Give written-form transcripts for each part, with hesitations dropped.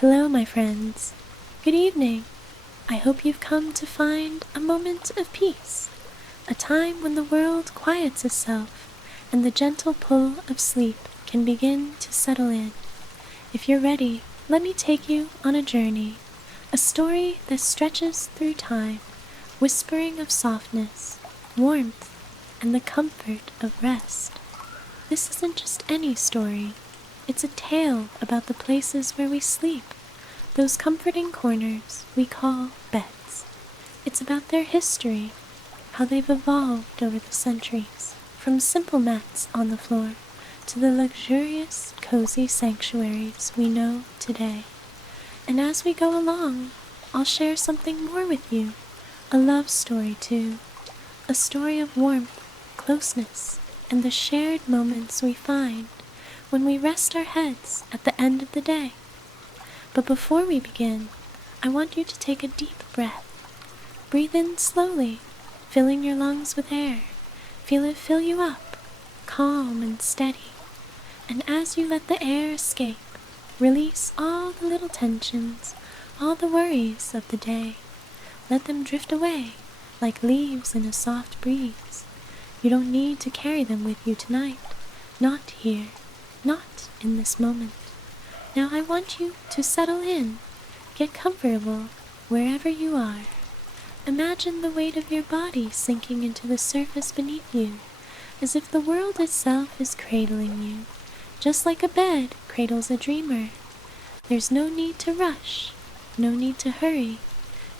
Hello, my friends. Good evening. I hope you've come to find a moment of peace, a time when the world quiets itself and the gentle pull of sleep can begin to settle in. If you're ready, let me take you on a journey, a story that stretches through time, whispering of softness, warmth, and the comfort of rest. This isn't just any story. It's a tale about the places where we sleep, those comforting corners we call beds. It's about their history, how they've evolved over the centuries, from simple mats on the floor to the luxurious, cozy sanctuaries we know today. And as we go along, I'll share something more with you, a love story too, a story of warmth, closeness, and the shared moments we find when we rest our heads at the end of the day. But before we begin, I want you to take a deep breath. Breathe in slowly, filling your lungs with air. Feel it fill you up, calm and steady. And as you let the air escape, release all the little tensions, all the worries of the day. Let them drift away like leaves in a soft breeze. You don't need to carry them with you tonight, not here. Not in this moment. Now I want you to settle in, get comfortable wherever you are. Imagine the weight of your body sinking into the surface beneath you, as if the world itself is cradling you, just like a bed cradles a dreamer. There's no need to rush, no need to hurry.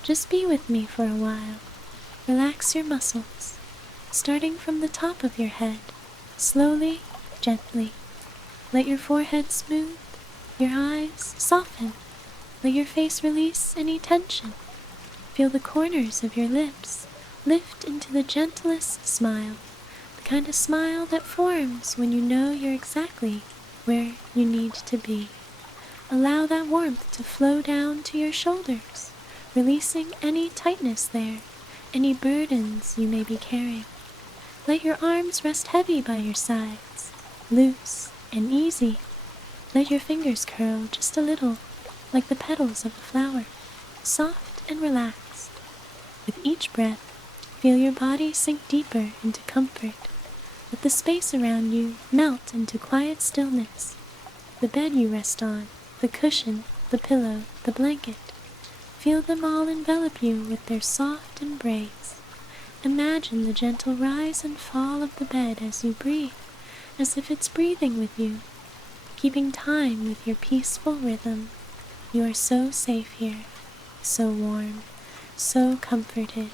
Just be with me for a while. Relax your muscles, starting from the top of your head, slowly, gently. Let your forehead smooth, your eyes soften. Let your face release any tension. Feel the corners of your lips lift into the gentlest smile, the kind of smile that forms when you know you're exactly where you need to be. Allow that warmth to flow down to your shoulders, releasing any tightness there, any burdens you may be carrying. Let your arms rest heavy by your sides, loose and easy. Let your fingers curl just a little, like the petals of a flower, soft and relaxed. With each breath, feel your body sink deeper into comfort. Let the space around you melt into quiet stillness. The bed you rest on, the cushion, the pillow, the blanket. Feel them all envelop you with their soft embrace. Imagine the gentle rise and fall of the bed as you breathe, as if it's breathing with you, keeping time with your peaceful rhythm. You are so safe here, so warm, so comforted.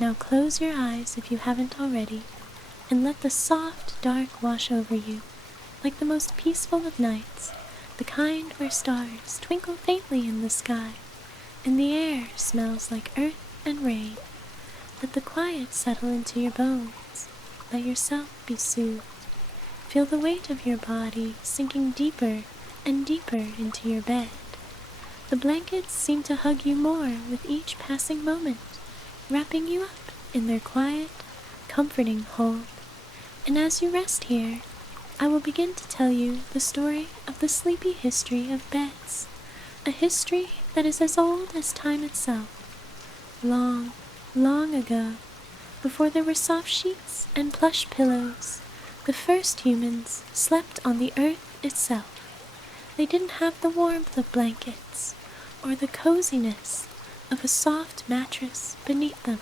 Now close your eyes if you haven't already, and let the soft dark wash over you, like the most peaceful of nights, the kind where stars twinkle faintly in the sky, and the air smells like earth and rain. Let the quiet settle into your bones. Let yourself be soothed. Feel the weight of your body sinking deeper and deeper into your bed. The blankets seem to hug you more with each passing moment, wrapping you up in their quiet, comforting hold. And as you rest here, I will begin to tell you the story of the sleepy history of beds, a history that is as old as time itself. Long, long ago, before there were soft sheets and plush pillows, the first humans slept on the earth itself. They didn't have the warmth of blankets or the coziness of a soft mattress beneath them.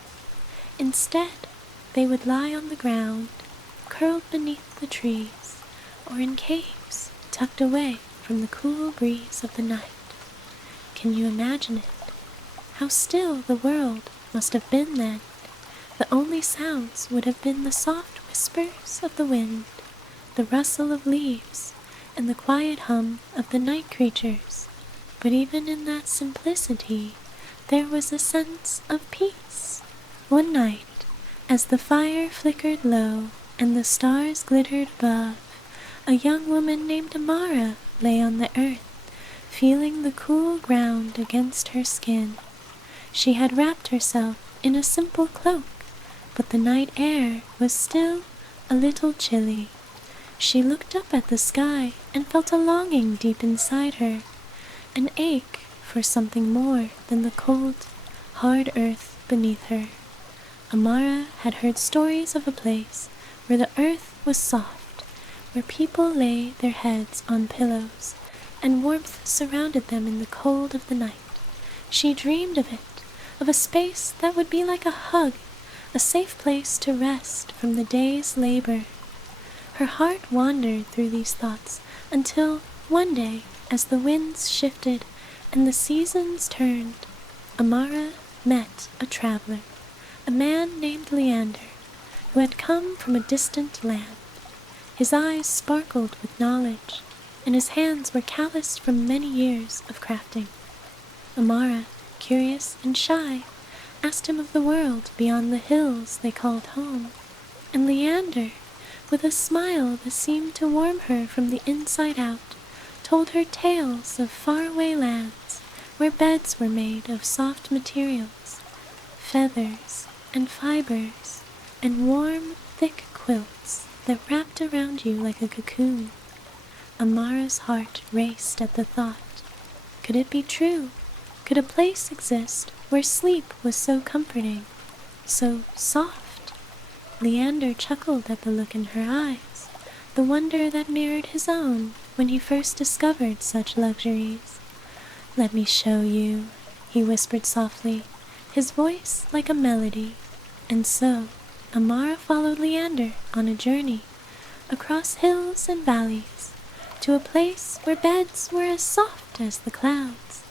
Instead, they would lie on the ground, curled beneath the trees, or in caves tucked away from the cool breeze of the night. Can you imagine it? How still the world must have been then. The only sounds would have been the soft whispers of the wind, the rustle of leaves, and the quiet hum of the night creatures. But even in that simplicity, there was a sense of peace. One night, as the fire flickered low and the stars glittered above, a young woman named Amara lay on the earth, feeling the cool ground against her skin. She had wrapped herself in a simple cloak, but the night air was still a little chilly. She looked up at the sky and felt a longing deep inside her. an ache for something more than the cold, hard earth beneath her. Amara had heard stories of a place where the earth was soft, where people lay their heads on pillows, and warmth surrounded them in the cold of the night. She dreamed of it, of a space that would be like a hug, a safe place to rest from the day's labor. Her heart wandered through these thoughts until one day, as the winds shifted and the seasons turned, Amara met a traveler, a man named Leander, who had come from a distant land. His eyes sparkled with knowledge, and his hands were calloused from many years of crafting. Amara, curious and shy, asked him of the world beyond the hills they called home, and Leander, with a smile that seemed to warm her from the inside out, told her tales of faraway lands where beds were made of soft materials, feathers and fibers, and warm, thick quilts that wrapped around you like a cocoon. Amara's heart raced at the thought. Could it be true? Could a place exist where sleep was so comforting, so soft? Leander chuckled at the look in her eyes, the wonder that mirrored his own when he first discovered such luxuries. "Let me show you," he whispered softly, his voice like a melody. And so Amara followed Leander on a journey, across hills and valleys, to a place where beds were as soft as the clouds.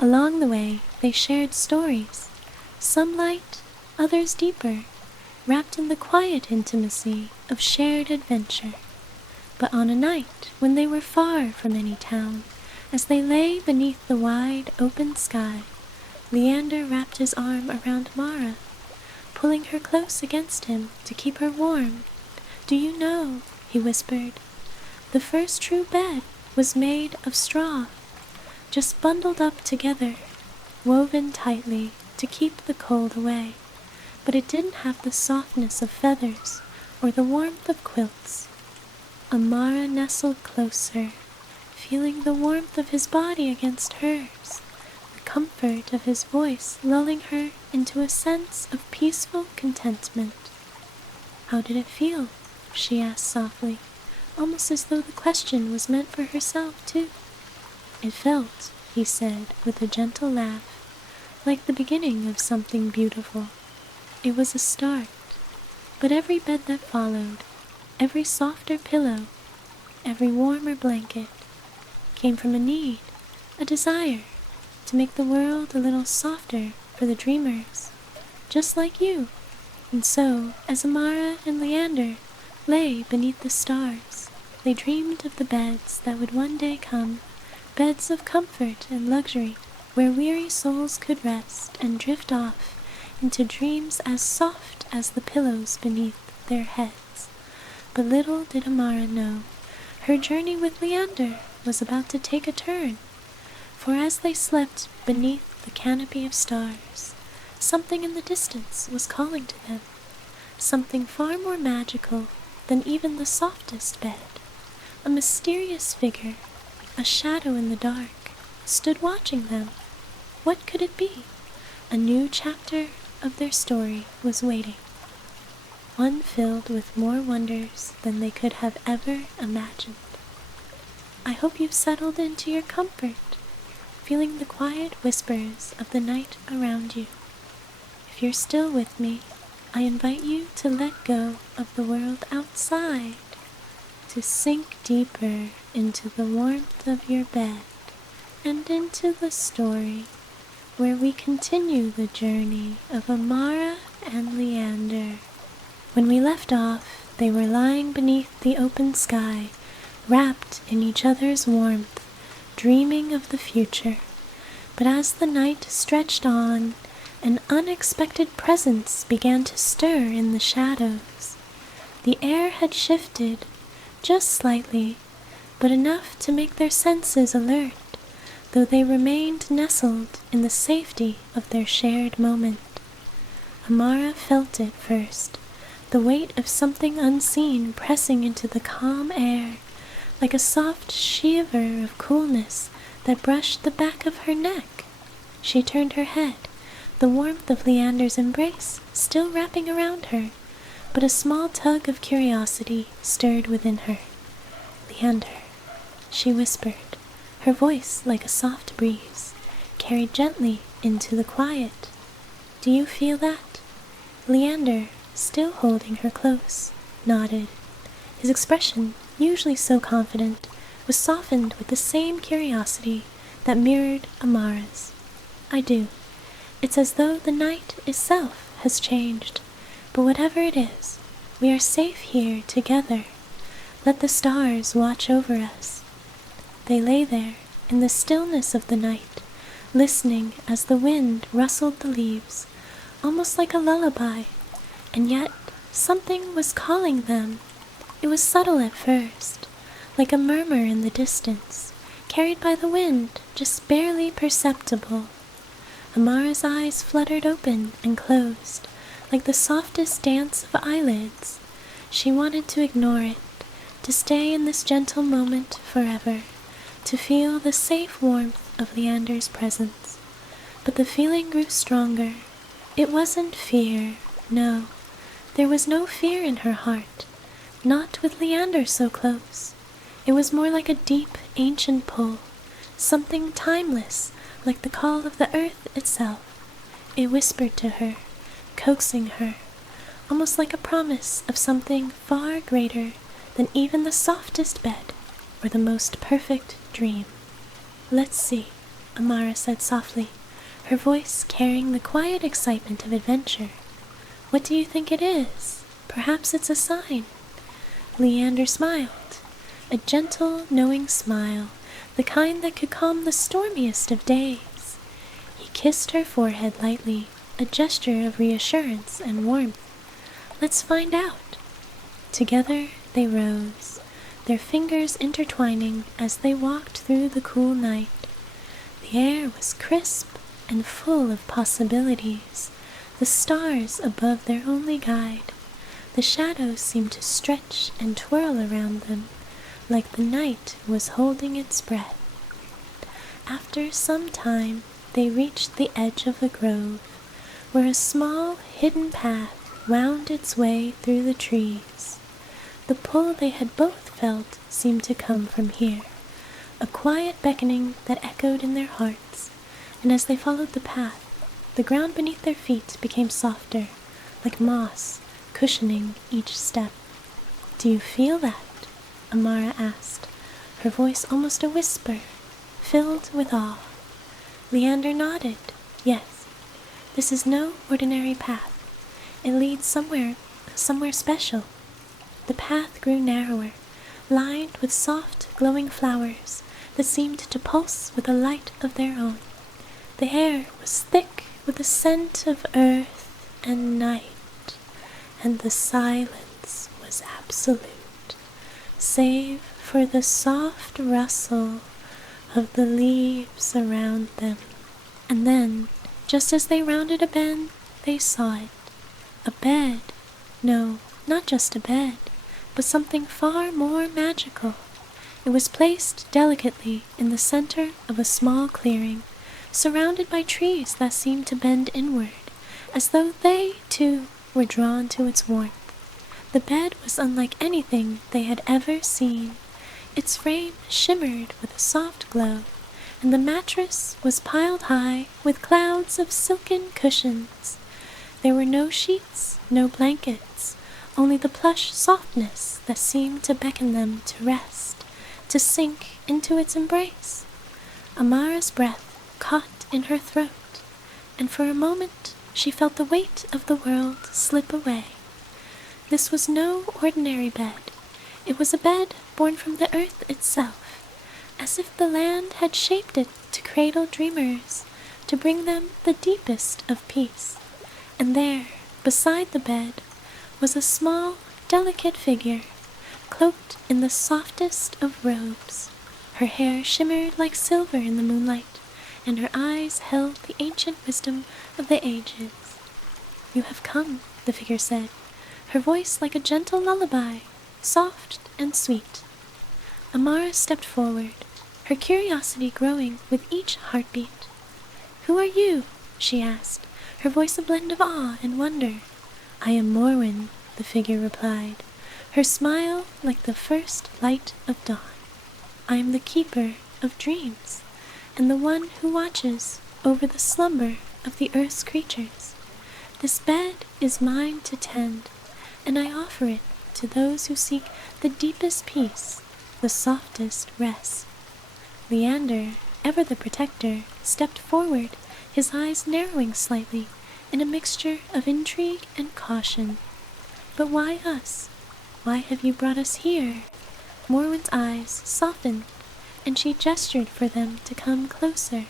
Along the way they shared stories, some light, others deeper, wrapped in the quiet intimacy of shared adventure. But on a night when they were far from any town, as they lay beneath the wide open sky, Leander wrapped his arm around Amara, pulling her close against him to keep her warm. "Do you know," he whispered, "the first true bed was made of straw, just bundled up together, woven tightly to keep the cold away. But it didn't have the softness of feathers or the warmth of quilts." Amara nestled closer, feeling the warmth of his body against hers, the comfort of his voice lulling her into a sense of peaceful contentment. "How did it feel?" she asked softly, almost as though the question was meant for herself too. "It felt," he said with a gentle laugh, "like the beginning of something beautiful. It was a start, but every bed that followed, every softer pillow, every warmer blanket, came from a need, a desire, to make the world a little softer for the dreamers, just like you." And so, as Amara and Leander lay beneath the stars, they dreamed of the beds that would one day come, beds of comfort and luxury, where weary souls could rest and drift off into dreams as soft as the pillows beneath their heads. But little did Amara know, her journey with Leander was about to take a turn, for as they slept beneath the canopy of stars, something in the distance was calling to them, something far more magical than even the softest bed. A mysterious figure, a shadow in the dark, stood watching them. What could it be? A new chapter of their story was waiting, one filled with more wonders than they could have ever imagined. I hope you've settled into your comfort, feeling the quiet whispers of the night around you. If you're still with me, I invite you to let go of the world outside, to sink deeper into the warmth of your bed and into the story where we continue the journey of Amara and Leander. When we left off, they were lying beneath the open sky, wrapped in each other's warmth, dreaming of the future. But as the night stretched on, an unexpected presence began to stir in the shadows. The air had shifted, just slightly, but enough to make their senses alert, though they remained nestled in the safety of their shared moment. Amara felt it first, the weight of something unseen pressing into the calm air, like a soft shiver of coolness that brushed the back of her neck. She turned her head, the warmth of Leander's embrace still wrapping around her, but a small tug of curiosity stirred within her. "Leander," she whispered, her voice like a soft breeze, carried gently into the quiet. "Do you feel that?" Leander, still holding her close, nodded. His expression, usually so confident, was softened with the same curiosity that mirrored Amara's. "I do. It's as though the night itself has changed, but whatever it is, we are safe here together. Let the stars watch over us." They lay there in the stillness of the night, listening as the wind rustled the leaves, almost like a lullaby, and yet something was calling them. It was subtle at first, like a murmur in the distance, carried by the wind, just barely perceptible. Amara's eyes fluttered open and closed, like the softest dance of eyelids. She wanted to ignore it, to stay in this gentle moment forever, to feel the safe warmth of Leander's presence. But the feeling grew stronger. It wasn't fear, no. There was no fear in her heart, not with Leander so close. It was more like a deep, ancient pull, something timeless, like the call of the earth itself. It whispered to her, coaxing her, almost like a promise of something far greater than even the softest bed or the most perfect dream. "Let's see," Amara said softly, her voice carrying the quiet excitement of adventure. "What do you think it is? Perhaps it's a sign." Leander smiled, a gentle, knowing smile, the kind that could calm the stormiest of days. He kissed her forehead lightly, a gesture of reassurance and warmth. "Let's find out." Together they rose, their fingers intertwining as they walked through the cool night. The air was crisp and full of possibilities, the stars above their only guide. The shadows seemed to stretch and twirl around them, like the night was holding its breath. After some time, they reached the edge of the grove, where a small, hidden path wound its way through the trees. The pull they had both felt seemed to come from here, a quiet beckoning that echoed in their hearts, and as they followed the path, the ground beneath their feet became softer, like moss, cushioning each step. "Do you feel that?" Amara asked, her voice almost a whisper, filled with awe. Leander nodded. "Yes, this is no ordinary path. It leads somewhere special." The path grew narrower, lined with soft, glowing flowers that seemed to pulse with a light of their own. The air was thick with the scent of earth and night, and the silence was absolute, save for the soft rustle of the leaves around them. And then, just as they rounded a bend, they saw it. A bed. No, not just a bed, but something far more magical. It was placed delicately in the center of a small clearing, surrounded by trees that seemed to bend inward, as though they, too, were drawn to its warmth. The bed was unlike anything they had ever seen. Its frame shimmered with a soft glow, and the mattress was piled high with clouds of silken cushions. There were no sheets, no blankets, only the plush softness that seemed to beckon them to rest, to sink into its embrace. Amara's breath caught in her throat, and for a moment she felt the weight of the world slip away. This was no ordinary bed. It was a bed born from the earth itself, as if the land had shaped it to cradle dreamers, to bring them the deepest of peace. And there, beside the bed, was a small, delicate figure, cloaked in the softest of robes. Her hair shimmered like silver in the moonlight, and her eyes held the ancient wisdom of the ages. "You have come," the figure said, her voice like a gentle lullaby, soft and sweet. Amara stepped forward, her curiosity growing with each heartbeat. "Who are you?" she asked, her voice a blend of awe and wonder. "I am Morwen," the figure replied, her smile like the first light of dawn. "I am the keeper of dreams, and the one who watches over the slumber of the earth's creatures. This bed is mine to tend, and I offer it to those who seek the deepest peace, the softest rest." Leander, ever the protector, stepped forward, his eyes narrowing slightly in a mixture of intrigue and caution. "But why us? Why have you brought us here?" Morwen's eyes softened, and she gestured for them to come closer,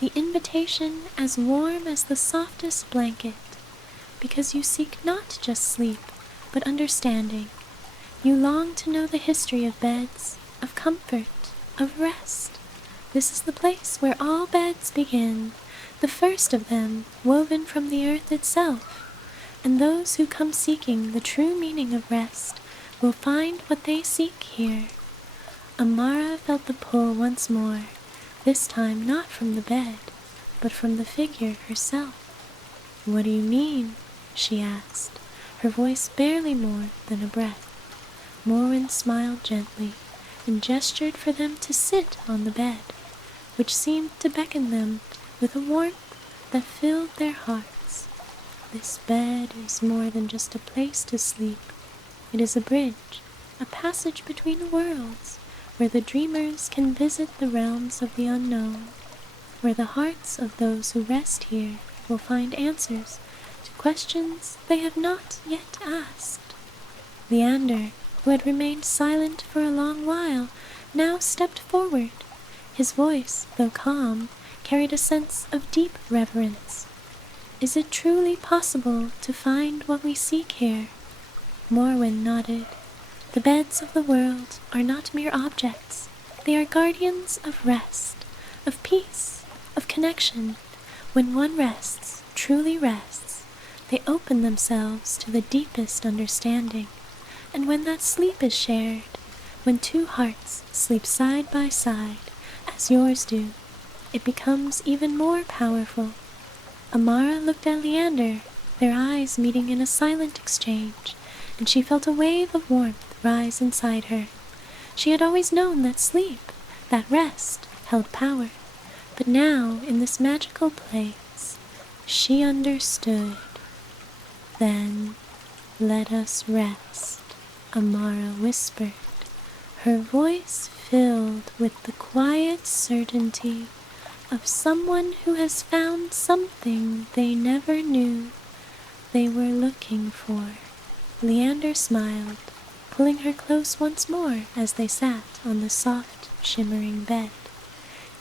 the invitation as warm as the softest blanket. "Because you seek not just sleep, but understanding. You long to know the history of beds, of comfort, of rest. This is the place where all beds begin, the first of them woven from the earth itself. And those who come seeking the true meaning of rest will find what they seek here." Amara felt the pull once more, this time not from the bed, but from the figure herself. "What do you mean?" she asked, her voice barely more than a breath. Morwen smiled gently and gestured for them to sit on the bed, which seemed to beckon them with a warmth that filled their hearts. "This bed is more than just a place to sleep. It is a bridge, a passage between worlds, where the dreamers can visit the realms of the unknown, where the hearts of those who rest here will find answers to questions they have not yet asked." Leander, who had remained silent for a long while, now stepped forward. His voice, though calm, carried a sense of deep reverence. "Is it truly possible to find what we seek here?" Morwen nodded. "The beds of the world are not mere objects. They are guardians of rest, of peace, of connection. When one rests, truly rests, they open themselves to the deepest understanding. And when that sleep is shared, when two hearts sleep side by side, as yours do, it becomes even more powerful." Amara looked at Leander, their eyes meeting in a silent exchange, and she felt a wave of warmth rise inside her. She had always known that sleep, that rest, held power, but now, in this magical place, she understood. "Then let us rest," Amara whispered, her voice filled with the quiet certainty of someone who has found something they never knew they were looking for. Leander smiled, pulling her close once more as they sat on the soft, shimmering bed.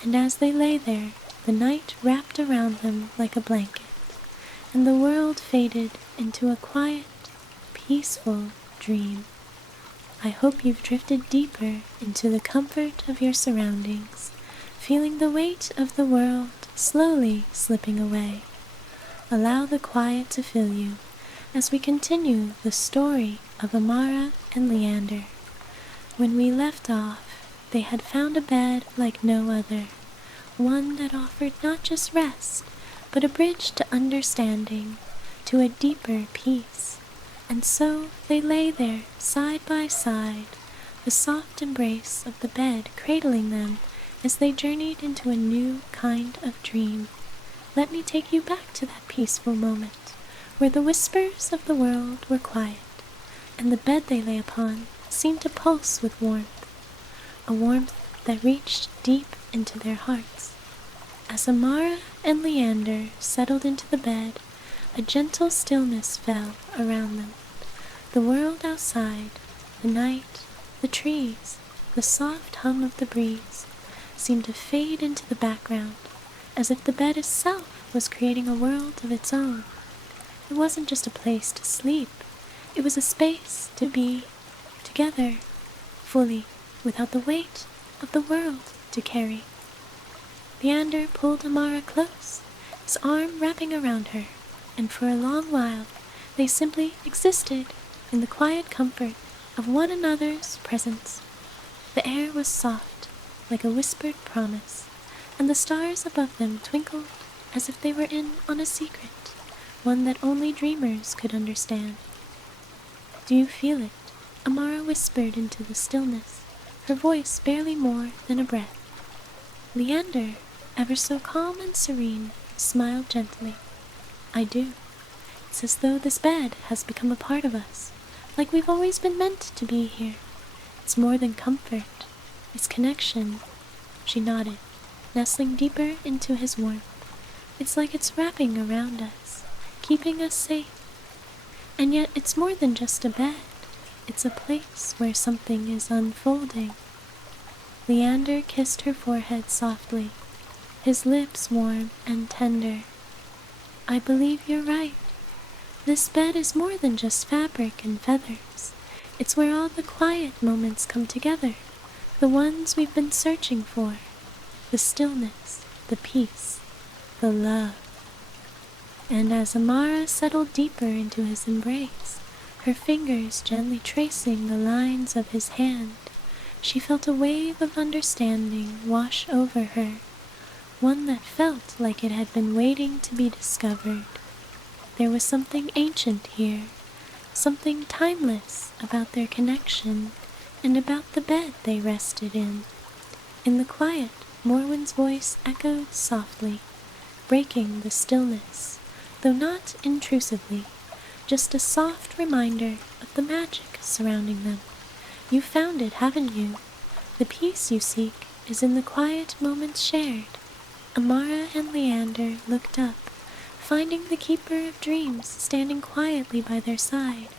And as they lay there, the night wrapped around them like a blanket, and the world faded into a quiet, peaceful dream. I hope you've drifted deeper into the comfort of your surroundings, feeling the weight of the world slowly slipping away. Allow the quiet to fill you as we continue the story of Amara and Leander. When we left off, they had found a bed like no other, one that offered not just rest, but a bridge to understanding, to a deeper peace. And so they lay there side by side, the soft embrace of the bed cradling them as they journeyed into a new kind of dream. Let me take you back to that peaceful moment, where the whispers of the world were quiet, and the bed they lay upon seemed to pulse with warmth, a warmth that reached deep into their hearts. As Amara and Leander settled into the bed, a gentle stillness fell around them. The world outside, the night, the trees, the soft hum of the breeze, seemed to fade into the background, as if the bed itself was creating a world of its own. It wasn't just a place to sleep, it was a space to be together, fully, without the weight of the world to carry. Leander pulled Amara close, his arm wrapping around her, and for a long while they simply existed in the quiet comfort of one another's presence. The air was soft, like a whispered promise, and the stars above them twinkled as if they were in on a secret, one that only dreamers could understand. "Do you feel it?" Amara whispered into the stillness, her voice barely more than a breath. Leander, ever so calm and serene, smiled gently. "I do. It's as though this bed has become a part of us, like we've always been meant to be here. It's more than comfort. It's connection." She nodded, nestling deeper into his warmth. "It's like it's wrapping around us, keeping us safe. And yet it's more than just a bed. It's a place where something is unfolding." Leander kissed her forehead softly, his lips warm and tender. "I believe you're right. This bed is more than just fabric and feathers. It's where all the quiet moments come together, the ones we've been searching for. The stillness, the peace, the love." And as Amara settled deeper into his embrace, her fingers gently tracing the lines of his hand, she felt a wave of understanding wash over her, one that felt like it had been waiting to be discovered. There was something ancient here, something timeless about their connection and about the bed they rested in. In the quiet, Morwen's voice echoed softly, breaking the stillness, though not intrusively, just a soft reminder of the magic surrounding them. "You found it, haven't you? The peace you seek is in the quiet moments shared." Amara and Leander looked up, finding the keeper of dreams standing quietly by their side,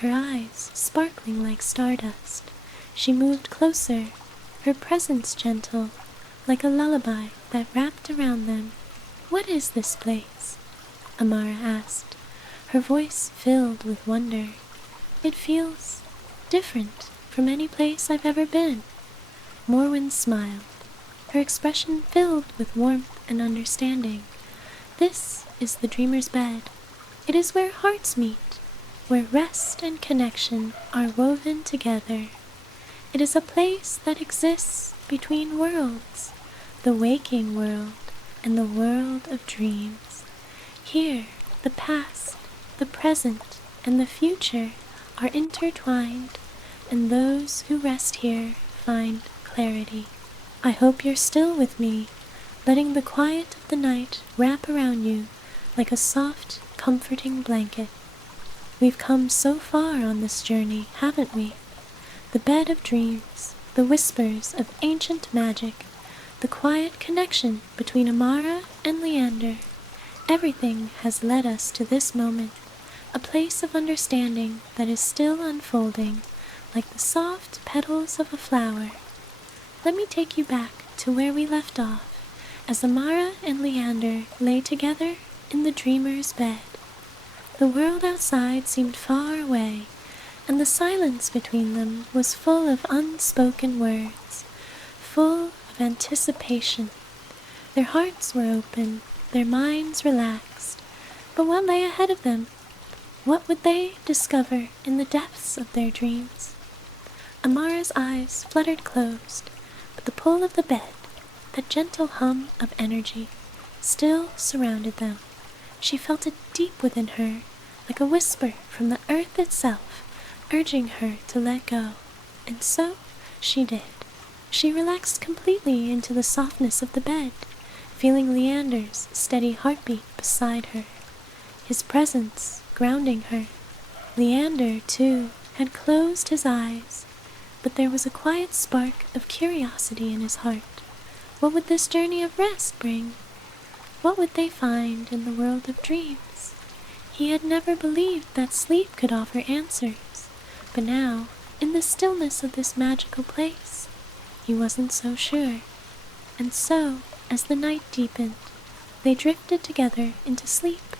her eyes sparkling like stardust. She moved closer, her presence gentle, like a lullaby that wrapped around them. "What is this place?" Amara asked, her voice filled with wonder. "It feels different from any place I've ever been." Morwen smiled, her expression filled with warmth and understanding. "This is the dreamer's bed. It is where hearts meet, where rest and connection are woven together. It is a place that exists between worlds, the waking world and the world of dreams. Here, the past, the present, and the future are intertwined, and those who rest here find clarity. I hope you're still with me, letting the quiet of the night wrap around you like a soft, comforting blanket. We've come so far on this journey, haven't we? The bed of dreams, the whispers of ancient magic, the quiet connection between Amara and Leander. Everything has led us to this moment, a place of understanding that is still unfolding, like the soft petals of a flower. Let me take you back to where we left off, as Amara and Leander lay together in the dreamer's bed. The world outside seemed far away, and the silence between them was full of unspoken words, full of anticipation. Their hearts were open, their minds relaxed, but what lay ahead of them? What would they discover in the depths of their dreams? Amara's eyes fluttered closed, but the pull of the bed, that gentle hum of energy, still surrounded them. She felt it deep within her, like a whisper from the earth itself, urging her to let go. And so she did. She relaxed completely into the softness of the bed, feeling Leander's steady heartbeat beside her, his presence grounding her. Leander, too, had closed his eyes, but there was a quiet spark of curiosity in his heart. What would this journey of rest bring? What would they find in the world of dreams? He had never believed that sleep could offer answers, but now, in the stillness of this magical place, he wasn't so sure. And so, as the night deepened, they drifted together into sleep.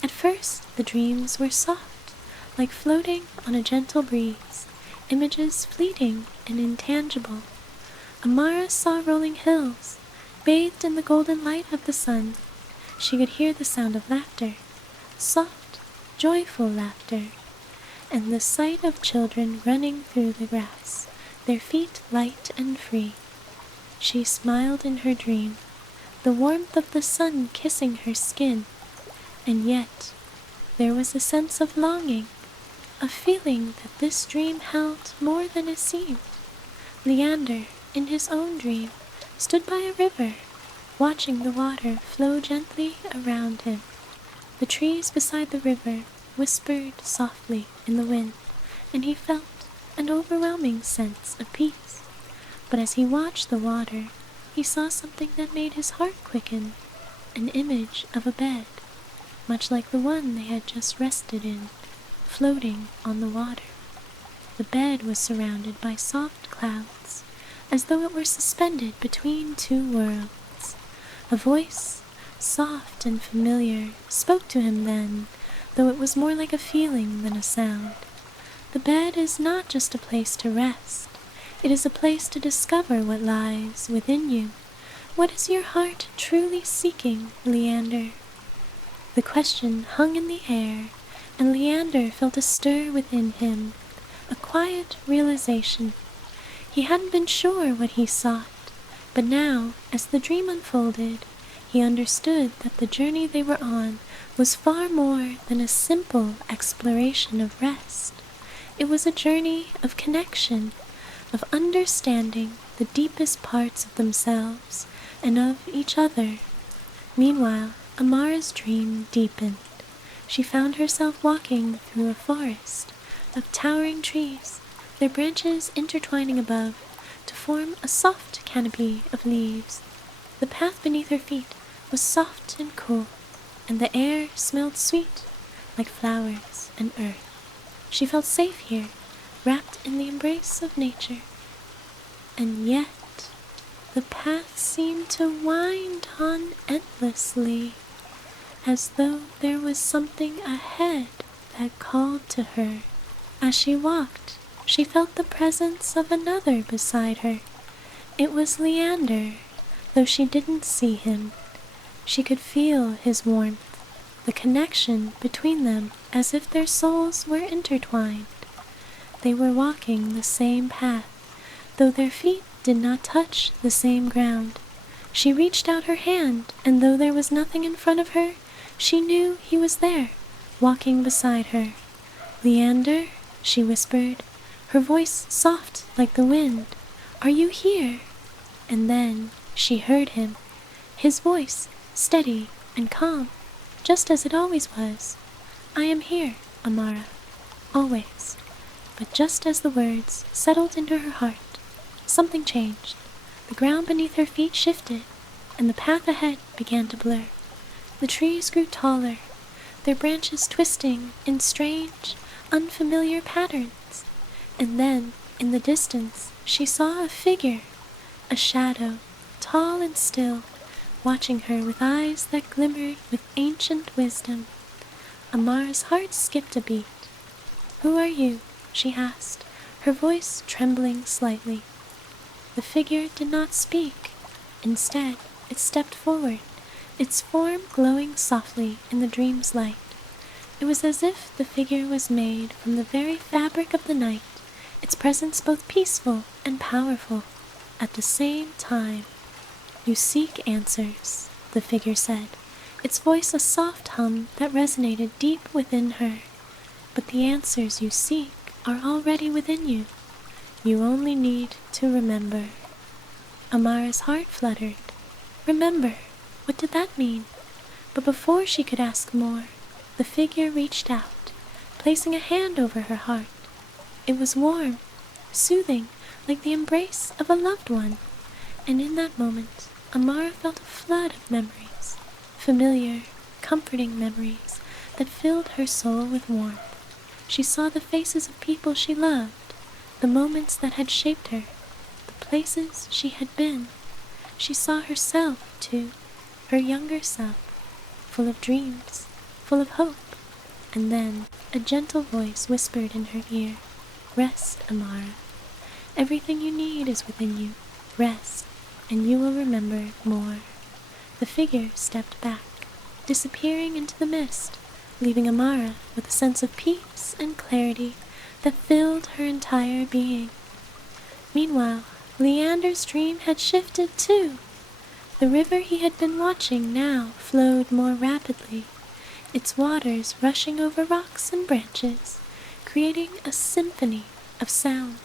At first, the dreams were soft, like floating on a gentle breeze, images fleeting and intangible. Amara saw rolling hills, bathed in the golden light of the sun. She could hear the sound of laughter, soft, joyful laughter, and the sight of children running through the grass, their feet light and free. She smiled in her dream, the warmth of the sun kissing her skin, and yet there was a sense of longing, a feeling that this dream held more than it seemed. Leander, in his own dream, stood by a river, watching the water flow gently around him. The trees beside the river whispered softly in the wind, and he felt an overwhelming sense of peace. But as he watched the water, he saw something that made his heart quicken, an image of a bed, much like the one they had just rested in, floating on the water. The bed was surrounded by soft clouds, as though it were suspended between two worlds. A voice, soft and familiar, spoke to him then, though it was more like a feeling than a sound. The bed is not just a place to rest. It is a place to discover what lies within you. What is your heart truly seeking, Leander? The question hung in the air, and Leander felt a stir within him, a quiet realization. He hadn't been sure what he sought, but now, as the dream unfolded, he understood that the journey they were on was far more than a simple exploration of rest. It was a journey of connection, of understanding the deepest parts of themselves and of each other. Meanwhile, Amara's dream deepened. She found herself walking through a forest of towering trees, their branches intertwining above to form a soft canopy of leaves. The path beneath her feet was soft and cool, and the air smelled sweet, like flowers and earth. She felt safe here, wrapped in the embrace of nature. And yet, the path seemed to wind on endlessly, as though there was something ahead that called to her. As she walked, she felt the presence of another beside her. It was Leander, though she didn't see him. She could feel his warmth, the connection between them, as if their souls were intertwined. They were walking the same path, though their feet did not touch the same ground. She reached out her hand, and though there was nothing in front of her, she knew he was there, walking beside her. "Leander," she whispered, her voice soft like the wind, "are you here?" And then she heard him, his voice steady and calm, just as it always was. "I am here, Amara, always." But just as the words settled into her heart, something changed. The ground beneath her feet shifted, and the path ahead began to blur. The trees grew taller, their branches twisting in strange, unfamiliar patterns. And then, in the distance, she saw a figure, a shadow, tall and still, watching her with eyes that glimmered with ancient wisdom. Amara's heart skipped a beat. "Who are you?" she asked, her voice trembling slightly. The figure did not speak. Instead, it stepped forward, its form glowing softly in the dream's light. It was as if the figure was made from the very fabric of the night, its presence both peaceful and powerful at the same time. "You seek answers," the figure said, its voice a soft hum that resonated deep within her. "But the answers you seek are already within you. You only need to remember." Amara's heart fluttered. Remember? What did that mean? But before she could ask more, the figure reached out, placing a hand over her heart. It was warm, soothing, like the embrace of a loved one. And in that moment, Amara felt a flood of memories, familiar, comforting memories that filled her soul with warmth. She saw the faces of people she loved, the moments that had shaped her, the places she had been. She saw herself, too, her younger self, full of dreams, full of hope. And then a gentle voice whispered in her ear, "Rest, Amara. Everything you need is within you. Rest, and you will remember more." The figure stepped back, disappearing into the mist, leaving Amara with a sense of peace and clarity that filled her entire being. Meanwhile, Leander's dream had shifted too. The river he had been watching now flowed more rapidly, its waters rushing over rocks and branches, creating a symphony of sound.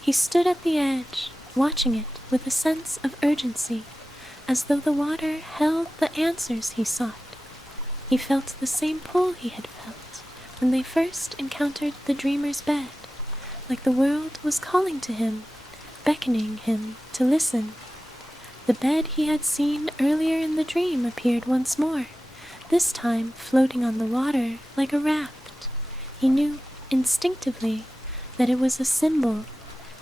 He stood at the edge, watching it with a sense of urgency, as though the water held the answers he sought. He felt the same pull he had felt when they first encountered the dreamer's bed, like the world was calling to him, beckoning him to listen. The bed he had seen earlier in the dream appeared once more, this time floating on the water like a raft. He knew instinctively that it was a symbol,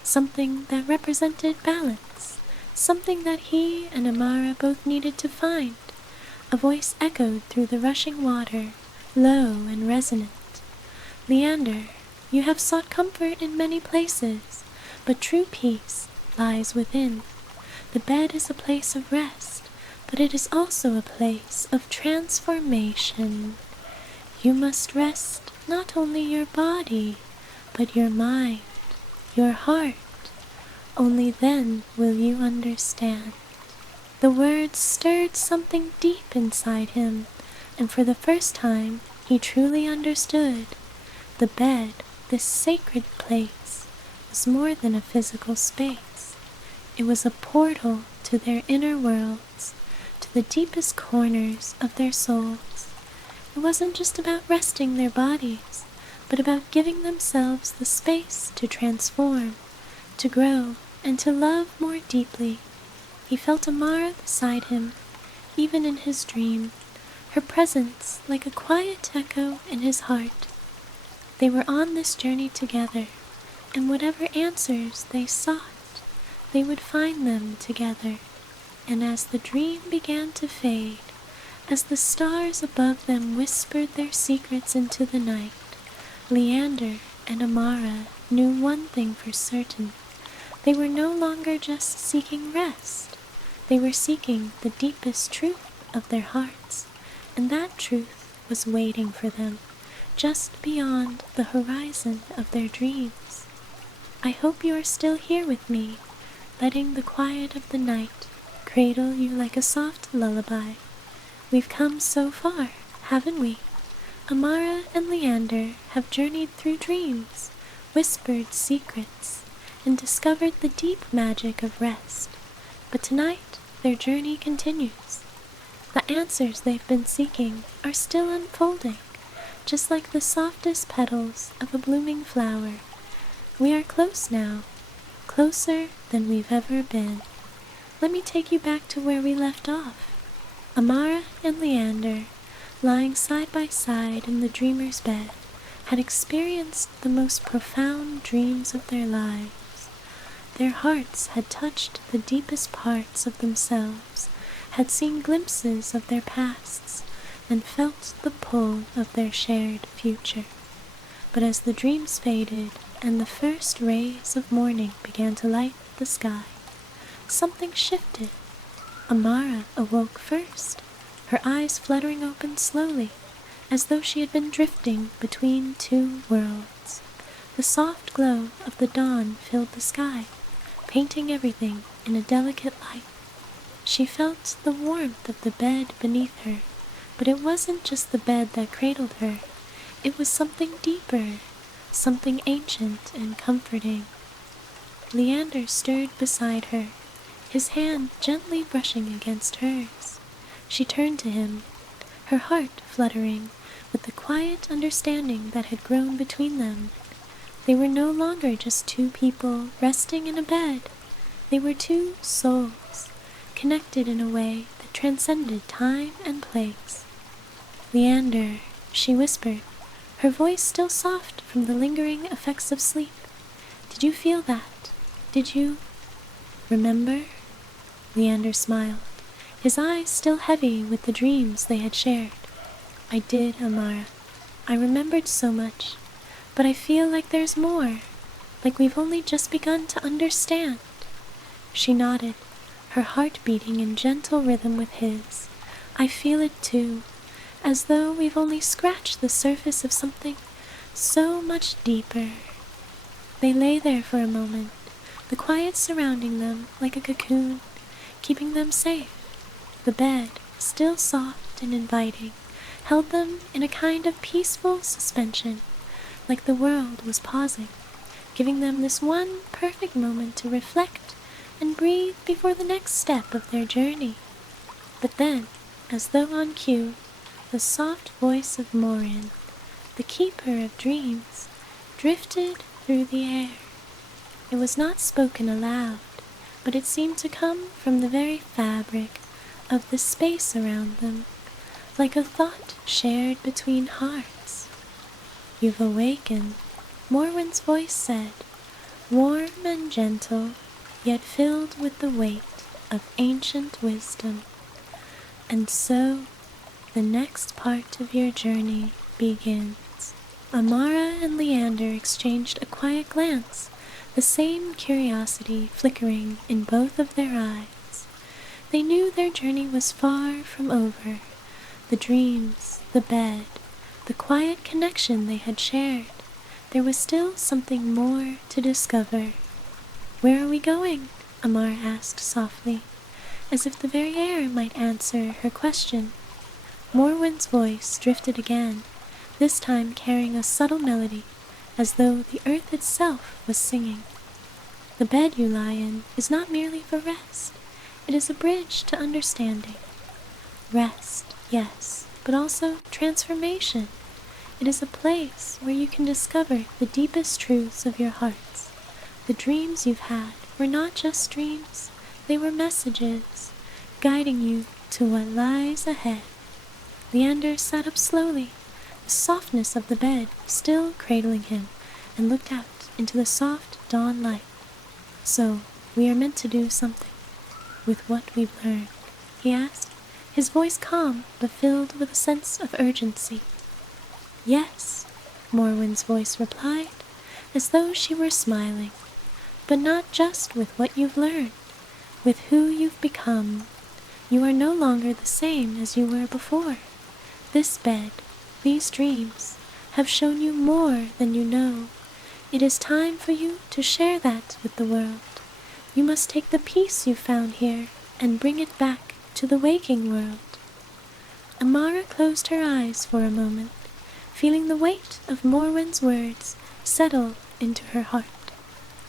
something that represented balance, something that he and Amara both needed to find. A voice echoed through the rushing water, low and resonant. "Leander, you have sought comfort in many places, but true peace lies within. The bed is a place of rest, but it is also a place of transformation. You must rest not only your body, but your mind, your heart. Only then will you understand." The words stirred something deep inside him, and for the first time he truly understood. The bed, this sacred place, was more than a physical space. It was a portal to their inner worlds, to the deepest corners of their souls. It wasn't just about resting their bodies, but about giving themselves the space to transform, to grow, and to love more deeply. He felt Amara beside him, even in his dream, her presence like a quiet echo in his heart. They were on this journey together, and whatever answers they sought, they would find them together. And as the dream began to fade, as the stars above them whispered their secrets into the night, Leander and Amara knew one thing for certain. They were no longer just seeking rest. They were seeking the deepest truth of their hearts, and that truth was waiting for them, just beyond the horizon of their dreams. I hope you are still here with me, letting the quiet of the night cradle you like a soft lullaby. We've come so far, haven't we? Amara and Leander have journeyed through dreams, whispered secrets, and discovered the deep magic of rest. But tonight, their journey continues. The answers they've been seeking are still unfolding, just like the softest petals of a blooming flower. We are close now, closer than we've ever been. Let me take you back to where we left off. Amara and Leander, lying side by side in the dreamer's bed, had experienced the most profound dreams of their lives. Their hearts had touched the deepest parts of themselves, had seen glimpses of their pasts, and felt the pull of their shared future. But as the dreams faded and the first rays of morning began to light the sky, something shifted. Amara awoke first, her eyes fluttering open slowly, as though she had been drifting between two worlds. The soft glow of the dawn filled the sky, painting everything in a delicate light. She felt the warmth of the bed beneath her, but it wasn't just the bed that cradled her. It was something deeper, something ancient and comforting. Leander stirred beside her, his hand gently brushing against hers. She turned to him, her heart fluttering with the quiet understanding that had grown between them. They were no longer just two people resting in a bed. They were two souls, connected in a way that transcended time and place. "Leander," she whispered, her voice still soft from the lingering effects of sleep. "Did you feel that? Did you remember?" Leander smiled, his eyes still heavy with the dreams they had shared. "I did, Amara. I remembered so much. But I feel like there's more, like we've only just begun to understand." She nodded, her heart beating in gentle rhythm with his. "I feel it too, as though we've only scratched the surface of something so much deeper." They lay there for a moment, the quiet surrounding them like a cocoon, keeping them safe. The bed, still soft and inviting, held them in a kind of peaceful suspension, like the world was pausing, giving them this one perfect moment to reflect and breathe before the next step of their journey. But then, as though on cue, the soft voice of Morin, the keeper of dreams, drifted through the air. It was not spoken aloud, but it seemed to come from the very fabric of the space around them, like a thought shared between hearts. "You've awakened," Morwen's voice said, warm and gentle, yet filled with the weight of ancient wisdom. "And so, the next part of your journey begins." Amara and Leander exchanged a quiet glance, the same curiosity flickering in both of their eyes. They knew their journey was far from over. The dreams, the bed, the quiet connection they had shared. There was still something more to discover. "Where are we going?" Amara asked softly, as if the very air might answer her question. Morwen's voice drifted again, this time carrying a subtle melody, as though the earth itself was singing. "The bed you lie in is not merely for rest. It is a bridge to understanding. Rest, yes, but also transformation. It is a place where you can discover the deepest truths of your hearts. The dreams you've had were not just dreams, they were messages, guiding you to what lies ahead." Leander sat up slowly, the softness of the bed still cradling him, and looked out into the soft dawn light. "So, we are meant to do something with what we've learned?" he asked, his voice calm but filled with a sense of urgency. "Yes," Morwen's voice replied, as though she were smiling, "but not just with what you've learned, with who you've become. You are no longer the same as you were before. This bed, these dreams, have shown you more than you know. It is time for you to share that with the world. You must take the peace you found here and bring it back to the waking world." Amara closed her eyes for a moment, feeling the weight of Morwen's words settle into her heart.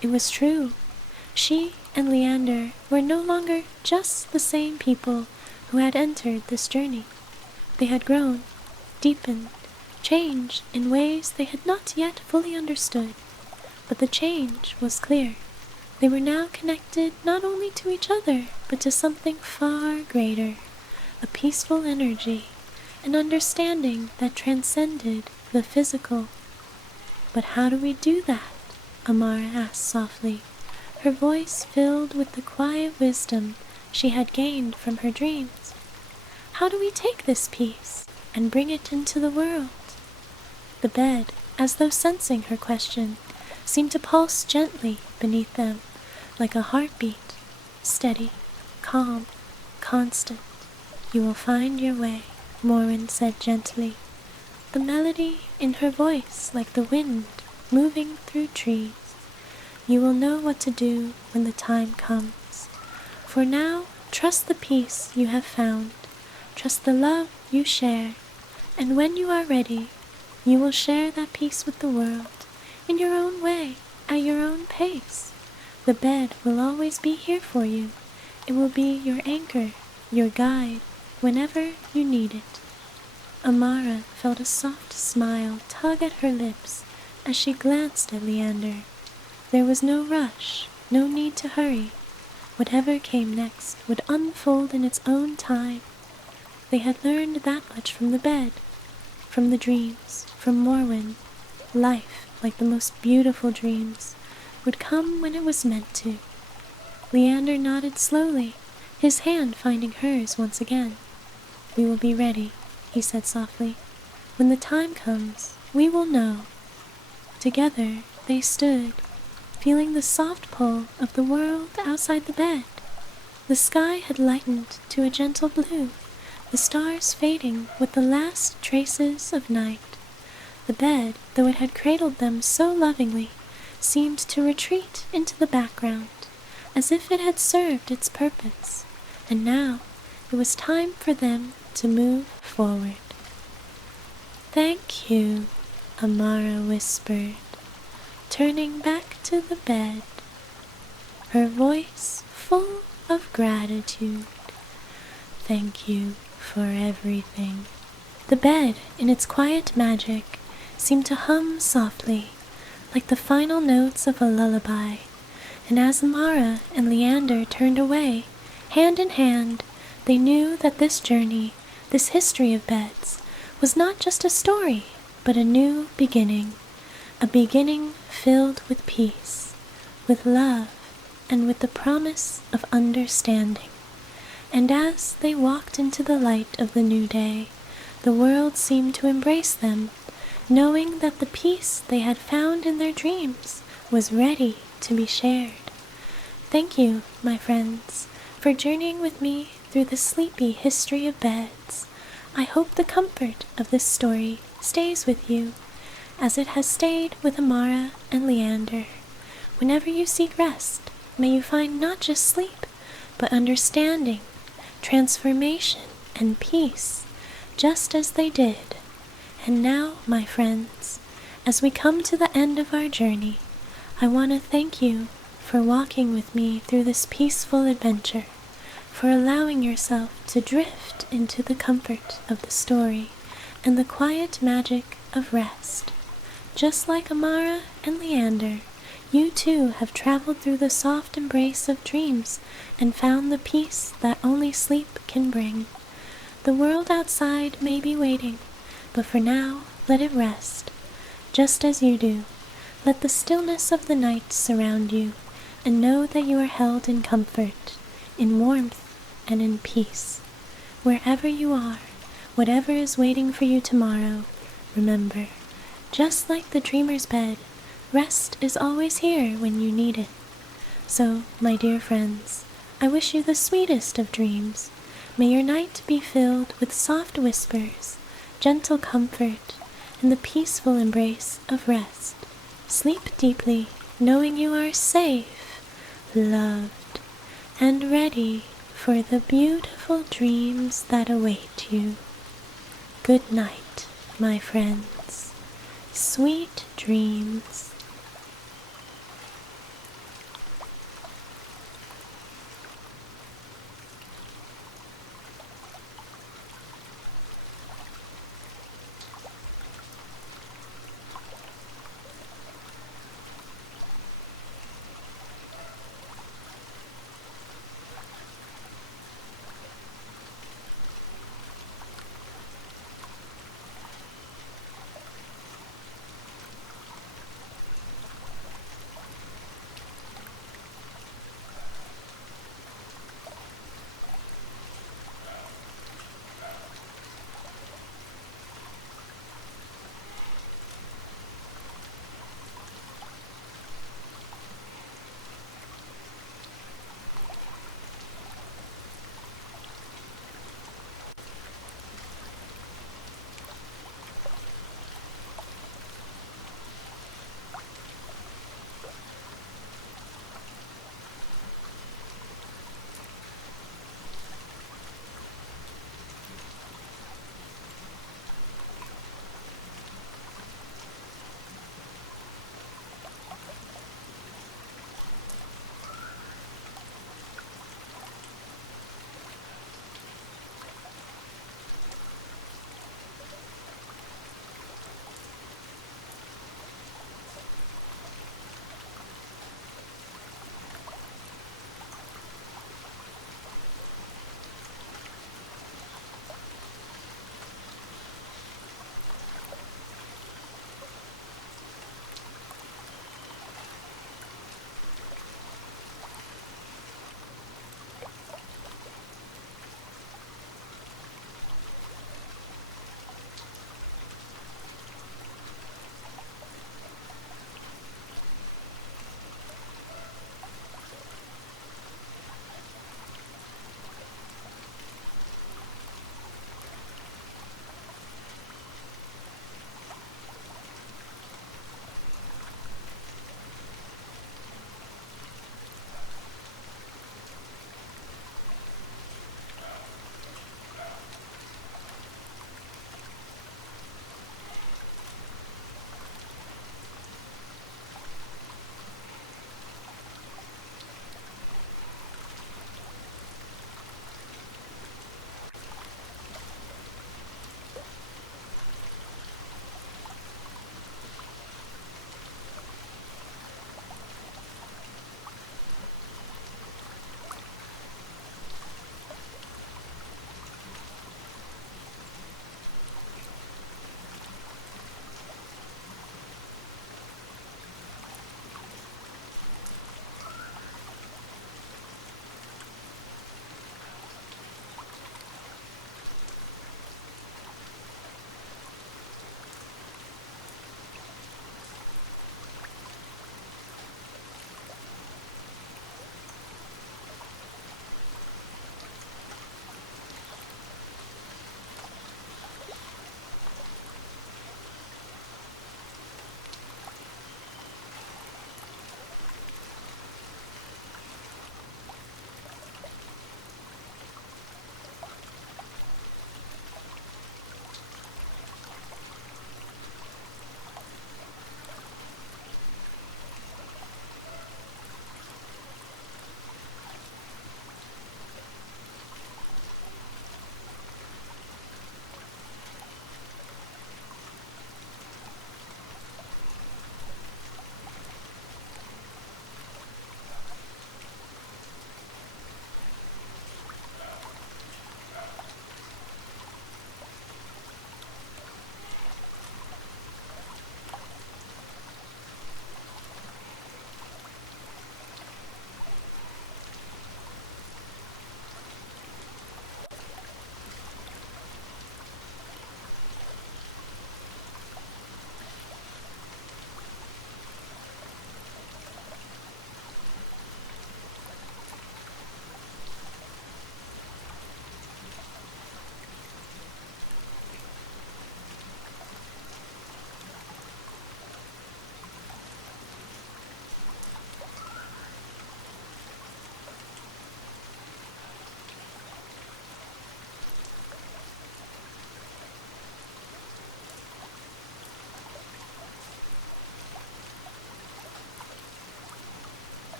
It was true. She and Leander were no longer just the same people who had entered this journey. They had grown, deepened, changed in ways they had not yet fully understood. But the change was clear. They were now connected not only to each other, but to something far greater, a peaceful energy, an understanding that transcended the physical. "But how do we do that?" Amara asked softly, her voice filled with the quiet wisdom she had gained from her dreams. "How do we take this peace and bring it into the world?" The bed, as though sensing her question, seemed to pulse gently beneath them, like a heartbeat, steady, calm, constant. "You will find your way," Morin said gently, the melody in her voice like the wind moving through trees. "You will know what to do when the time comes. For now, trust the peace you have found, trust the love you share, and when you are ready, you will share that peace with the world, in your own way, at your own pace. The bed will always be here for you. It will be your anchor, your guide, whenever you need it." Amara felt a soft smile tug at her lips as she glanced at Leander. There was no rush, no need to hurry. Whatever came next would unfold in its own time. They had learned that much from the bed, from the dreams, from Morwen. Life, like the most beautiful dreams, would come when it was meant to. Leander nodded slowly, his hand finding hers once again. "We will be ready," he said softly. "When the time comes, we will know." Together they stood, feeling the soft pull of the world outside the bed. The sky had lightened to a gentle blue, the stars fading with the last traces of night. The bed, though it had cradled them so lovingly, seemed to retreat into the background, as if it had served its purpose, and now it was time for them to move forward. "Thank you," Amara whispered, turning back to the bed, her voice full of gratitude. "Thank you for everything." The bed, in its quiet magic, seemed to hum softly, like the final notes of a lullaby, and as Amara and Leander turned away, hand in hand, they knew that this journey, this history of beds, was not just a story, but a new beginning, a beginning filled with peace, with love, and with the promise of understanding. And as they walked into the light of the new day, the world seemed to embrace them, knowing that the peace they had found in their dreams was ready to be shared. Thank you, my friends, for journeying with me through the sleepy history of beds. I hope the comfort of this story stays with you, as it has stayed with Amara and Leander. Whenever you seek rest, may you find not just sleep, but understanding, transformation, and peace, just as they did. And now, my friends, as we come to the end of our journey, I want to thank you for walking with me through this peaceful adventure, for allowing yourself to drift into the comfort of the story and the quiet magic of rest. Just like Amara and Leander, you too have traveled through the soft embrace of dreams and found the peace that only sleep can bring. The world outside may be waiting, but for now, let it rest. Just as you do, let the stillness of the night surround you, and know that you are held in comfort, in warmth, and in peace. Wherever you are, whatever is waiting for you tomorrow, remember, just like the dreamer's bed, rest is always here when you need it. So, my dear friends, I wish you the sweetest of dreams. May your night be filled with soft whispers, gentle comfort, and the peaceful embrace of rest. Sleep deeply, knowing you are safe, loved, and ready for the beautiful dreams that await you. Good night, my friends. Sweet dreams.